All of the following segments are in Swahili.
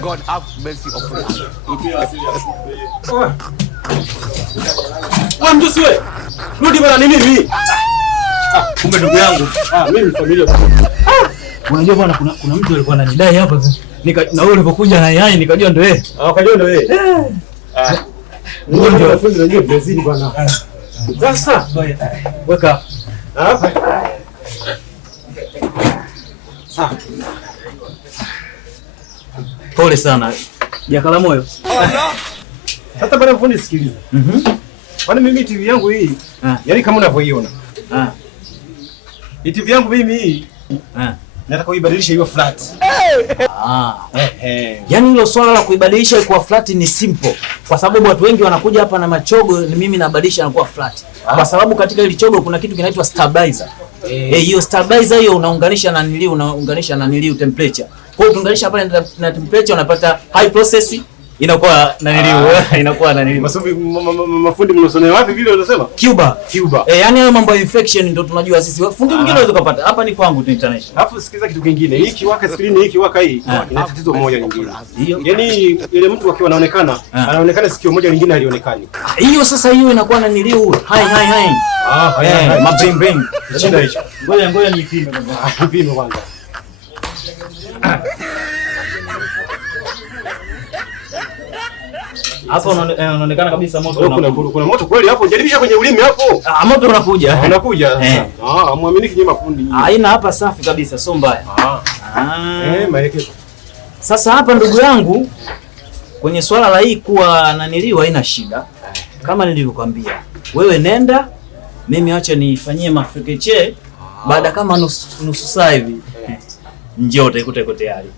God have mercy upon us. Mtu wewe. Rudi bana ni mimi. Kumbe ndugu yangu. Mimi familia. Unajua bwana kuna mtu alikuwa ananidai hapa na wewe ulipokuja na yai nikajua ndio yeye. Kajua ndio yeye. Ndio fundi unajua Brazil bwana. Sasa weka hapa. Pole sana. Jakala moyo. Sasa bwana fundi sikiliza. Bwana mimi TV yangu hii, yaani kama unavyoiona. TV yangu mimi hii. Nataka kuibadilisha iwe flat. Yaani hilo swala la kuibadilisha kuwa flat ni simple. Kwa sababu watu wengi wanakuja hapa na machogo, ni mimi nabadilisha na kuwa flat. Kwa sababu katika ile chogo kuna kitu kinaitwa stabilizer. Hiyo stabilizer hiyo unaunganisha na niliu temperature. Kwa hiyo ukiunganisha pale na temperature unapata high process inakuwa na niliu. Mafundi mnasomea wapi vile unasema? Cuba. Yaani hayo mambo ya infection ndio tunajua sisi. Fundi mwingine unaweza kupata. Hapa ni kwangu tu international. Alafu sikiza kitu kingine. Hii kiwaka screen hii kiwaka hii ina tatizo moja lingine. Yaani ile mtu akiwa anaonekana sikio moja lingine halionekani. Hiyo sasa hiyo inakuwa na niliu hai. Mabring. Shida hicho. Ngoja nipime kwanza. Nipime kwanza. Hapo unaonekana kabisa moto unakuja. Kuna moto kweli hapo. Jaribisha kwenye ulimi hapo. Moto unakuja. Muamini nyinyi mafundi. Haina hapa safi kabisa, sio mbaya. Maelekezo. Sasa hapa ndugu yangu kwenye swala la hii kuwa naniliwa haina shida. Kama nilivyokuambia. Wewe nenda, mimi acha nifanyie mafrekeche baada kama nusu saa hivi. Njoo utaikuta iko tayari.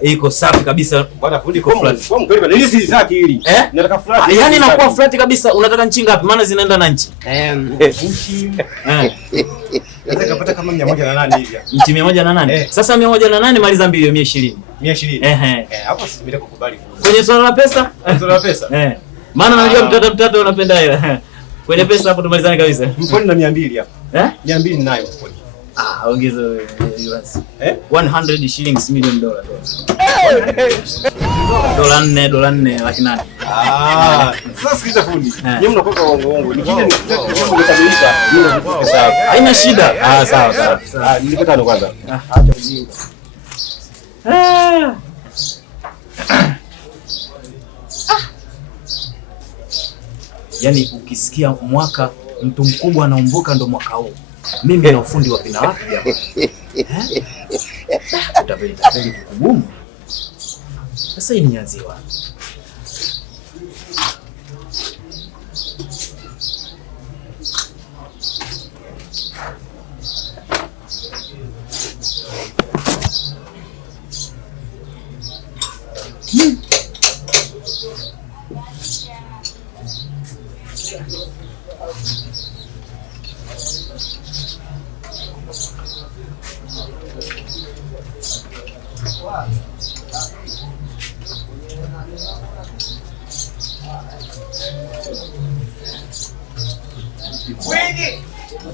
Iko safi kabisa. Bwana fundi kwa flat. Kwa mkweli bwana, hili si zaki hili. Nataka flat. Yaani inakuwa flat kabisa. Unataka nchi ngapi? Maana zinaenda na nchi. Nchi. Nataka kupata kama 108 hivi. Nchi 108. Sasa 108 maliza 2 120. 120. Hapo si bila kukubali. Kwenye swala la pesa? Swala la pesa. Maana najua mtoto unapenda hela. Kwenye pesa hapo tumalizane kabisa. Mfoni na 200 hapo. 200 ninayo mfoni. Ongeza US. 100 shillings million dollar. Dola 4 laki 8. Sasa sikiliza fundi. Nyinyi mnakoka uongo. Nikija nikamilisha hiyo sawa. Haina shida. Sawa. Nilipata kwanza. Acha ujinga. Yaani ukisikia mwaka mtu mkubwa anaumbuka ndo mwaka huu. Mimi na ufundi wa pina wapi jamani? Utapeleka kugumu. Sasa hii nianzie wapi?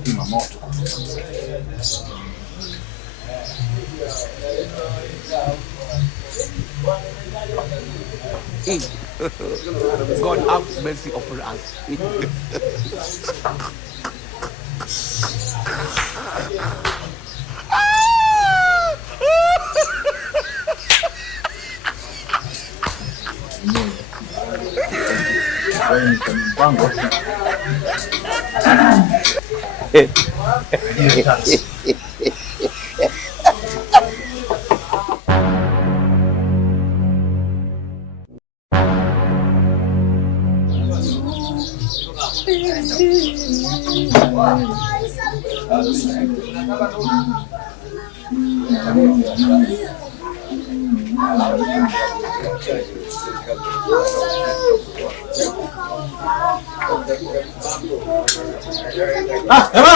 Pima moto. God have mercy upon us.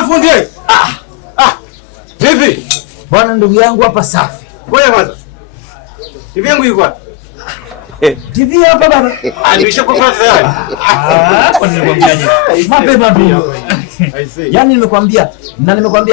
Fundi. Vipi? Bwana ndugu yangu hapa safi. Ngoja kwanza. TV yangu iko wapi? TV hapa baba. Nimeshakupa tayari. Kwa nini nikwambiaje? Mapema tu. Yaani nimekwambia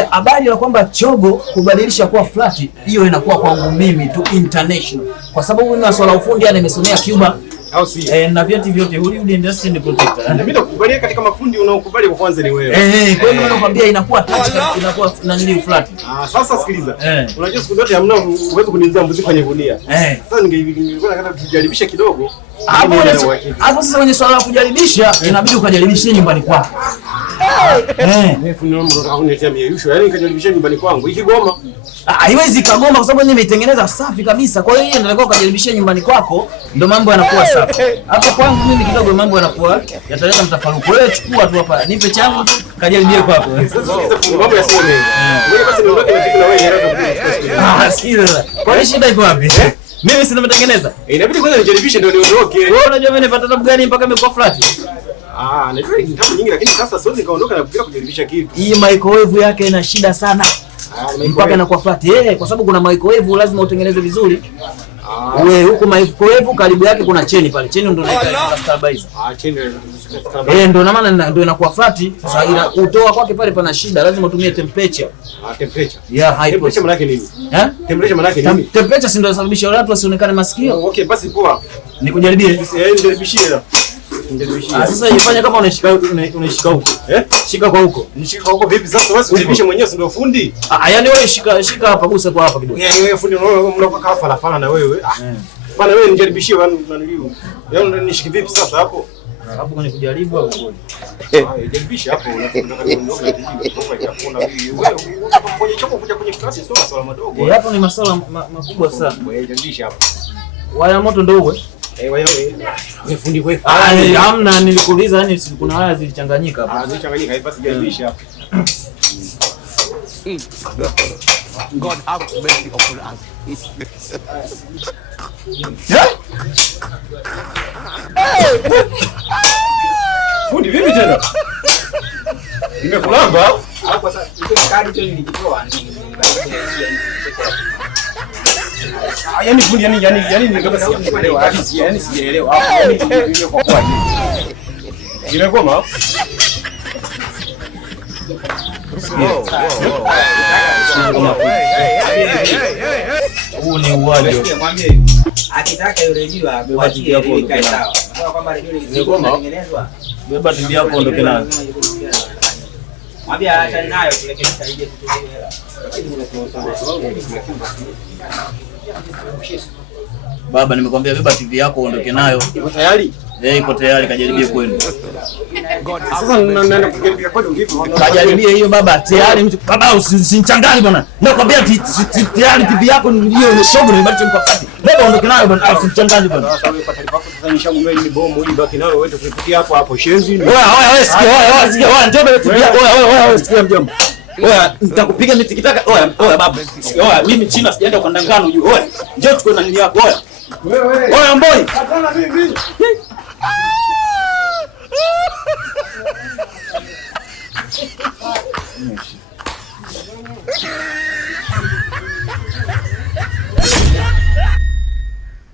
habari ya kwamba chogo kubadilisha kuwa flat, hiyo inakuwa kwangu mimi tu international. Kwa sababu mimi masuala ya ufundi yani nimesomea Cuba. Au si? Na vyeti vyote Hollywood Industry Protector. Mimi nakukubalia katika mafundi unaokubali kwa kwanza ni wewe. Kwa hiyo nakwambia inakuwa touch, inakuwa nani flat. Sasa sikiliza. Unajua siku zote hamna uwezo kuniingiza mbuzi kwenye gunia. Sasa ningekuwa nataka tujaribishe kidogo. Hapo sasa kwenye swala la kujaribisha inabidi ukajaribishie nyumbani kwako. Mimi fundi wangu nataka kuniletea mieyusho. Yaani nikajaribishia nyumbani kwangu. Ikigoma haiwezi kagoma kwa sababu mimi nimeitengeneza safi kabisa. Kwa hiyo ndio ukajaribishia nyumbani kwako ndio mambo yanakuwa safi. Hapo kwangu mimi kidogo mambo yanakuwa yataleta mtafaruku. Wewe chukua tu hapa, nipe changu tu kajaribie kwako. Mambo yasiwe mengi. Wewe basi niondoke na timu na wewe. Sikiza. Kwa nini shida iko wapi? Mimi si nimetengeneza. Inabidi kwanza nijaribishe ndio niondoke. Wewe unajua mimi nipata tabu gani mpaka imekuwa flat? Najua ni tabu nyingi lakini sasa siwezi nikaondoka na kupika kujaribisha kitu. Hii microwave yake ina shida sana. Mpaka inakuwa flat. Kwa sababu kuna microwave lazima utengeneze vizuri. Wewe huko microwave karibu yake kuna cheni pale. Cheni ndio inaitwa stabilizer. Cheni. Ndio na maana ndio inakuwa flat. Sasa ila kutoa kwake pale pana shida. Lazima utumie temperature. Temperature. High temperature maana yake nini? Temperature maana yake nini? Temperature si ndio inasababisha watu wasionekane masikio. Okay, basi poa. Nikujaribie. Nijaribishie. Sasa ifanye kama unashika huko. Shika kwa huko. Nishika kwa huko vipi sasa? Wewe ujaribishe mwenyewe si ndio fundi? Yaani wewe shika hapa, gusa kwa hapa kidogo. Wewe fundi unakuwa kama falafala na wewe. Bana wewe nijaribishie naniliu. Yaani nishike vipi sasa hapo? Hapo kwenye kujaribu hapo kweli. Jaribisha hapo unataka niondoke na kijiji kwa itapona wewe. Wewe kwenye choko kuja kwenye klasi sio masuala madogo. Hapo ni masuala makubwa sana. Wewe jaribisha hapo. Waya moto ndio uwe. Wewe fundi wewe. Hamna, nilikuuliza yani kuna waya zilichanganyika hapo. Zilichanganyika basi jaribisha hapo. God have mercy upon us. Fundi vipi tena? Nimekulamba? Hapo sasa kadi tu nilikitoa yaani fundi yani ni kama sijaelewa. Yaani sijaelewa. Hapo yani kwa kwa nini? Imegoma? Huu ni uwaji. Mwambie akitaka yule jiwa abatie hapo ikae sawa. Kwa kwamba redio ilitengenezwa. Beba TV yako ondoke nayo. Mwambie aachane nayo kurekebisha ile kitu hela. Baba nimekwambia beba TV yako uondoke nayo. Iko tayari? Iko tayari, kajaribie kwenu. Sasa naenda kujaribia kwenu vipi? Kajaribie hiyo baba, tayari mtu. Baba usinichanganye bwana. Nakwambia tayari TV yako ndio ni shogo nimebaki mkakati. Baba ondoke nayo bwana, usinichanganye bwana. Sasa wewe pata lipo sasa nishamume ni bomu ili baki nayo wewe tukupitia hapo shenzi. Wewe sikia, njoo bebe TV yako. Wewe sikia mjomba. Nitakupiga mitikitaka. Baba. Mimi China sijaenda kwa ndangano juu. Njoo chukue nani yako. Wewe mboi. Hapana mimi. Yes.